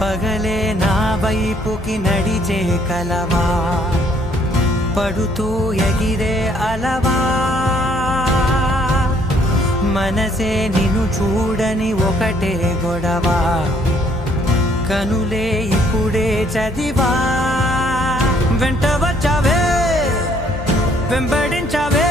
పగలే నా వైపుకి నడిచే కలవా, పడుతూ ఎగిరే అలవా, మనసే నిన్ను చూడని ఒకటే గొడవ, కనులే ఇప్పుడే చదివా, వెంట వచ్చావే వెంబడించావే